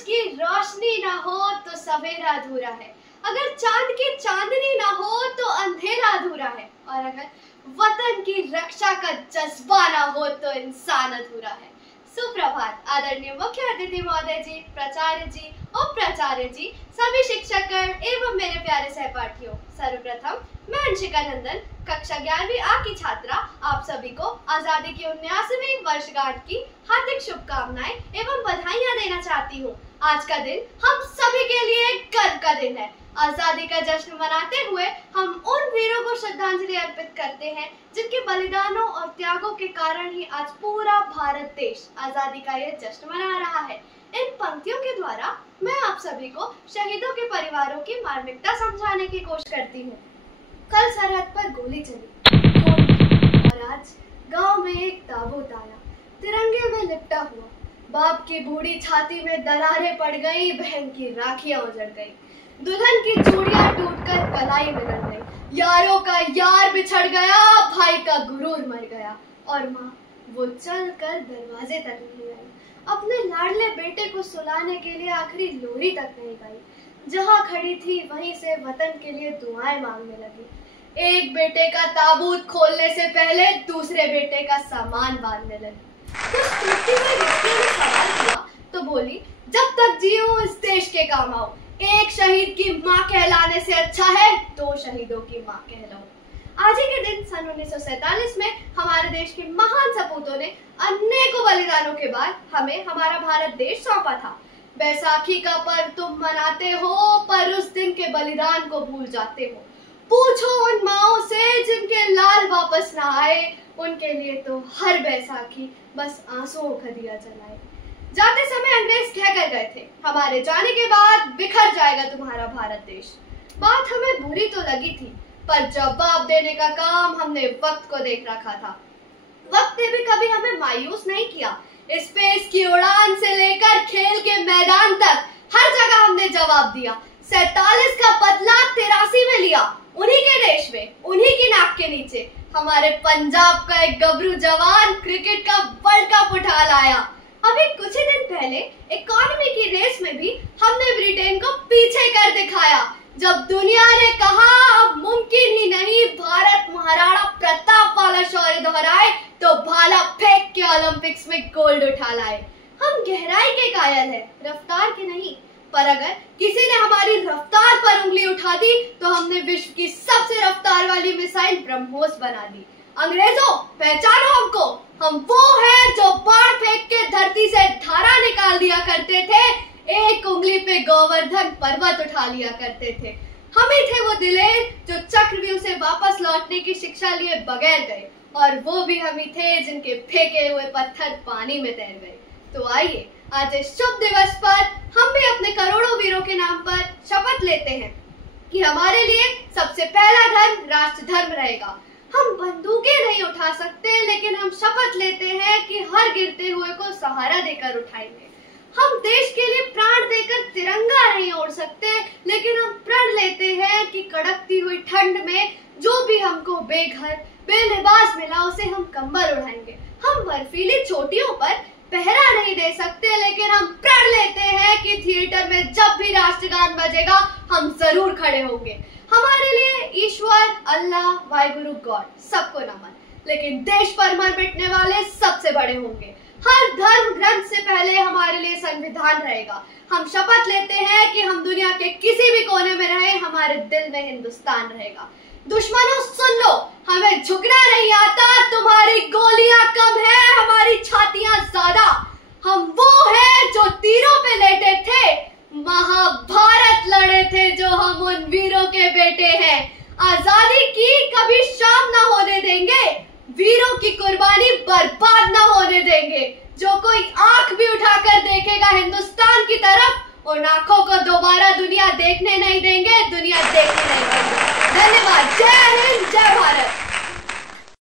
सूरज की रोशनी ना हो तो सवेरा अधूरा है, अगर चांद की चांदनी ना हो तो अंधेरा अधूरा है, और अगर वतन की रक्षा का जज्बा ना हो तो इंसान अधूरा है। सुप्रभात आदरणीय मुख्य अतिथि महोदय जी, प्राचार्य जी, उप प्राचार्य जी, सभी शिक्षकगण एवं मेरे प्यारे सहपाठियों। सर्वप्रथम मैं अंशिका नंदन, कक्षा 11वीं A की छात्रा, आप सभी को आजादी की 79वीं वर्षगांठ की हार्दिक शुभकामनाएं एवं बधाइयां देना चाहती हूँ। आज का दिन हम सभी के लिए गर्व का दिन है। आजादी का जश्न मनाते हुए हम उन वीरों को श्रद्धांजलि अर्पित करते हैं जिनके बलिदानों और त्यागों के कारण ही आज पूरा भारत देश आजादी का यह जश्न मना रहा है। इन पंक्तियों के द्वारा मैं आप सभी को शहीदों के परिवारों की मार्मिकता समझाने की कोशिश करती हूँ। कल सरहद पर गोली चली और आज गांव में एक ताबूत आया, तिरंगे में लिपटा हुआ। बाप की बूढ़ी छाती में दरारें पड़ गई, बहन की राखियां उजड़ गई, दुल्हन की चूड़ियां टूटकर कलाई में लड़ गई, यारों का यार बिछड़ गया, भाई का गुरूर मर गया, और माँ वो चल कर दरवाजे तक नहीं आई, अपने लाडले बेटे को सुलाने के लिए आखिरी लोरी तक नहीं गई। जहाँ खड़ी थी वहीं से वतन के लिए दुआएं मांगने लगी। एक बेटे का ताबूत खोलने से पहले दूसरे बेटे का सामान बांधने लगी। कुछ टूटती हुई रिश्ते में सवाल किया तो बोली, जब तक जीऊं इस देश के काम आऊं। एक शहीद की माँ कहलाने से अच्छा है 2 शहीदों की माँ कहलाऊं। आज ही के दिन सन 1947 में हमारे देश के महान सपूतों ने अनेकों बलिदानों के बाद हमें हमारा भारत देश सौंपा था। बैसाखी का पर्व तुम मनाते हो पर उस दिन के बलिदान को भूल जाते हो। पूछो उन माओं से जिनके लाल वापस ना आए, उनके लिए तो हर बैसाखी बस आंसुओं का दिया जलाए। जाते समय अंग्रेज कह कर गए थे, हमारे जाने के बाद बिखर जाएगा तुम्हारा भारत देश। बात हमें बुरी तो लगी थी, पर जवाब देने का काम हमने वक्त को देख रखा था। वक्त ने भी कभी हमें मायूस नहीं किया। स्पेस की उड़ान से लेकर खेल के मैदान तक हर जगह हमने जवाब दिया। 47 का बदला 83 में लिया, उन्हीं के देश में, उन्हीं की नाक के नीचे। हमारे पंजाब का एक गबरू जवान क्रिकेट का वर्ल्ड कप उठा लाया। अभी कुछ ही दिन पहले इकोनॉमी की रेस में भी हमने ब्रिटेन को पीछे कर दिखाया। जब दुनिया ने कहा अब मुमकिन ही नहीं भारत महाराणा प्रताप वाला शौर्य दोहराए, तो भाला फेंक के ओलंपिक्स में गोल्ड उठा लाए। हम गहराई के कायल हैं, रफ्तार के नहीं। पर अगर किसी ने हमारी रफ्तार पर उंगली उठा दी तो हमने विश्व की सबसे रफ्तार वाली मिसाइल ब्रह्मोस बना दी। अंग्रेजों, पहचानो हमको, हम वो हैं जो बाण फेंक के धरती से धारा निकाल दिया करते थे, एक उंगली पे गोवर्धन पर्वत उठा लिया करते थे। हम ही थे वो दिलेर जो चक्रव्यूह से वापस लौटने की शिक्षा लिए बगैर गए, और वो भी हम ही थे जिनके फेंके हुए पत्थर पानी में तैर गए। तो आइए आज इस शुभ दिवस पर हम भी अपने करोड़ों वीरों के नाम पर शपथ लेते हैं कि हमारे लिए सबसे पहला धर्म राष्ट्र धर्म रहेगा। हम बंदूकें नहीं उठा सकते, लेकिन हम शपथ लेते हैं कि हर गिरते हुए को सहारा देकर उठाएंगे। हम देश के लिए प्राण देकर तिरंगा नहीं ओढ़ सकते, लेकिन हम प्रण लेते हैं कि कड़कती हुई ठंड में जो भी हमको बेघर बेलिबास मिला उसे हम कंबल उड़ाएंगे। हम बर्फीली चोटियों पर पहरा नहीं दे सकते, लेकिन हम प्रण लेते हैं कि थिएटर में जब भी राष्ट्रगान बजेगा हम जरूर खड़े होंगे। हमारे लिए ईश्वर, अल्लाह, वाहिगुरु, गॉड सबको नमन, लेकिन देश पर मर मिटने वाले सबसे बड़े होंगे। हर धर्म ग्रंथ से पहले हमारे लिए संविधान रहेगा। हम शपथ लेते हैं कि हम दुनिया के किसी भी कोने में रहे, हमारे दिल में हिंदुस्तान रहेगा। दुश्मनों सुन लो, हमें झुकना नहीं आता, तुम्हारी गोलियां कम है, हमारी छातियां ज्यादा। हम वो हैं जो तीरों पे लेटे थे, महाभारत लड़े थे जो हम उन वीरों के बेटे हैं। आजादी की कभी शाम ना होने देंगे, वीरों की कुर्बानी बर्बाद ना होने देंगे। जो कोई आंख भी उठाकर देखेगा हिंदुस्तान की तरफ, उन आंखों को दोबारा दुनिया देखने नहीं देंगे, दुनिया देखने नहीं देंगे। धन्यवाद। जय हिंद, जय भारत।